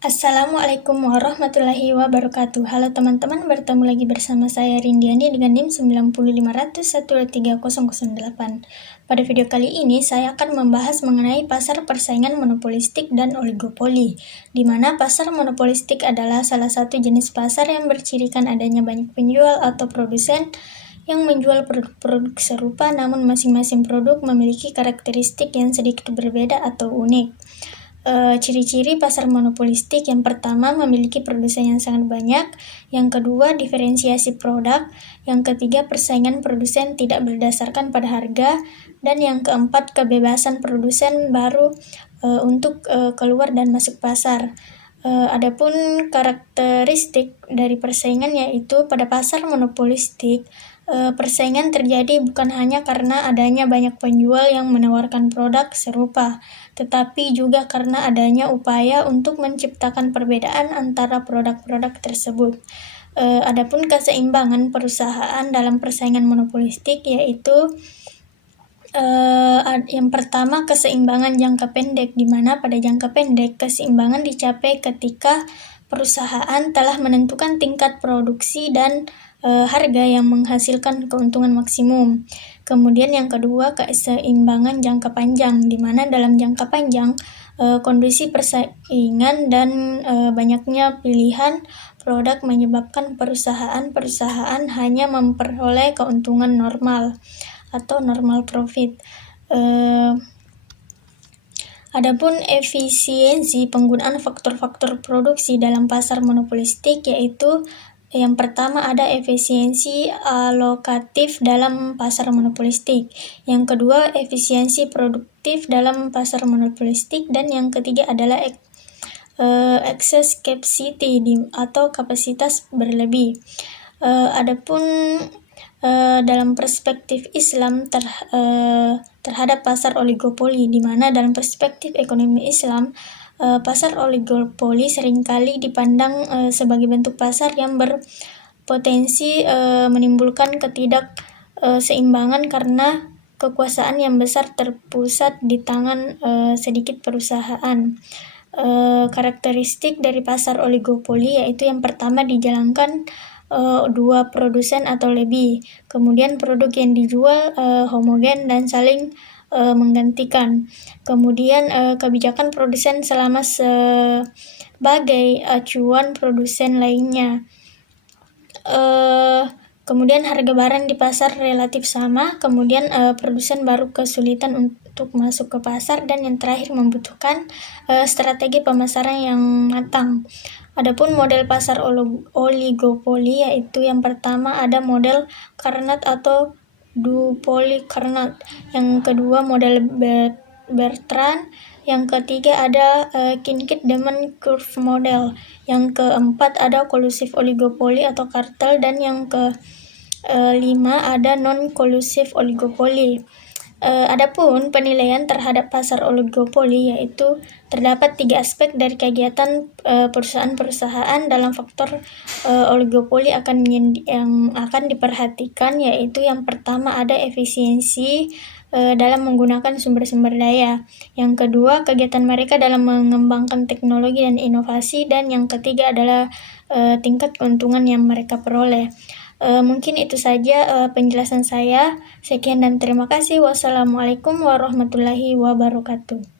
Assalamualaikum warahmatullahi wabarakatuh. Halo teman-teman, bertemu lagi bersama saya Rindiani dengan NIM 90500130008. Pada video kali ini saya akan membahas mengenai pasar persaingan monopolistik dan oligopoli, di mana pasar monopolistik adalah salah satu jenis pasar yang bercirikan adanya banyak penjual atau produsen yang menjual produk-produk serupa, namun masing-masing produk memiliki karakteristik yang sedikit berbeda atau unik. Ciri-ciri pasar monopolistik: yang pertama, memiliki produsen yang sangat banyak; yang kedua, diferensiasi produk; yang ketiga, persaingan produsen tidak berdasarkan pada harga; dan yang keempat, kebebasan produsen baru untuk keluar dan masuk pasar. Adapun karakteristik dari persaingan, yaitu pada pasar monopolistik, persaingan terjadi bukan hanya karena adanya banyak penjual yang menawarkan produk serupa, tetapi juga karena adanya upaya untuk menciptakan perbedaan antara produk-produk tersebut. Adapun keseimbangan perusahaan dalam persaingan monopolistik, yaitu yang pertama, keseimbangan jangka pendek, di mana pada jangka pendek keseimbangan dicapai ketika perusahaan telah menentukan tingkat produksi dan harga yang menghasilkan keuntungan maksimum. Kemudian yang kedua, keseimbangan jangka panjang, di mana dalam jangka panjang kondisi persaingan dan banyaknya pilihan produk menyebabkan perusahaan hanya memperoleh keuntungan normal atau normal profit. Adapun efisiensi penggunaan faktor-faktor produksi dalam pasar monopolistik, yaitu yang pertama ada efisiensi alokatif dalam pasar monopolistik, yang kedua efisiensi produktif dalam pasar monopolistik, dan yang ketiga adalah excess capacity atau kapasitas berlebih. Adapun dalam perspektif Islam terhadap pasar oligopoli, di mana dalam perspektif ekonomi Islam, pasar oligopoli seringkali dipandang sebagai bentuk pasar yang berpotensi menimbulkan ketidakseimbangan karena kekuasaan yang besar terpusat di tangan sedikit perusahaan. Karakteristik dari pasar oligopoli, yaitu yang pertama, dijalankan dua produsen atau lebih. Kemudian produk yang dijual homogen dan saling menggantikan. Kemudian kebijakan produsen selama sebagai acuan produsen lainnya. Kemudian harga barang di pasar relatif sama. Kemudian produsen baru kesulitan untuk masuk ke pasar, dan yang terakhir membutuhkan strategi pemasaran yang matang. Adapun model pasar oligopoli, yaitu yang pertama ada model Carnot atau duopoly Carnot, yang kedua model Bertrand, yang ketiga ada Kinkade-Deman curve model, yang keempat ada collusive oligopoli atau kartel, dan yang kelima ada non-collusive oligopoli. Adapun penilaian terhadap pasar oligopoli, yaitu terdapat 3 aspek dari kegiatan perusahaan-perusahaan dalam faktor oligopoli yang akan diperhatikan, yaitu yang pertama ada efisiensi dalam menggunakan sumber-sumber daya, yang kedua kegiatan mereka dalam mengembangkan teknologi dan inovasi, dan yang ketiga adalah tingkat keuntungan yang mereka peroleh. Mungkin itu saja penjelasan saya. Sekian dan terima kasih. Wassalamualaikum warahmatullahi wabarakatuh.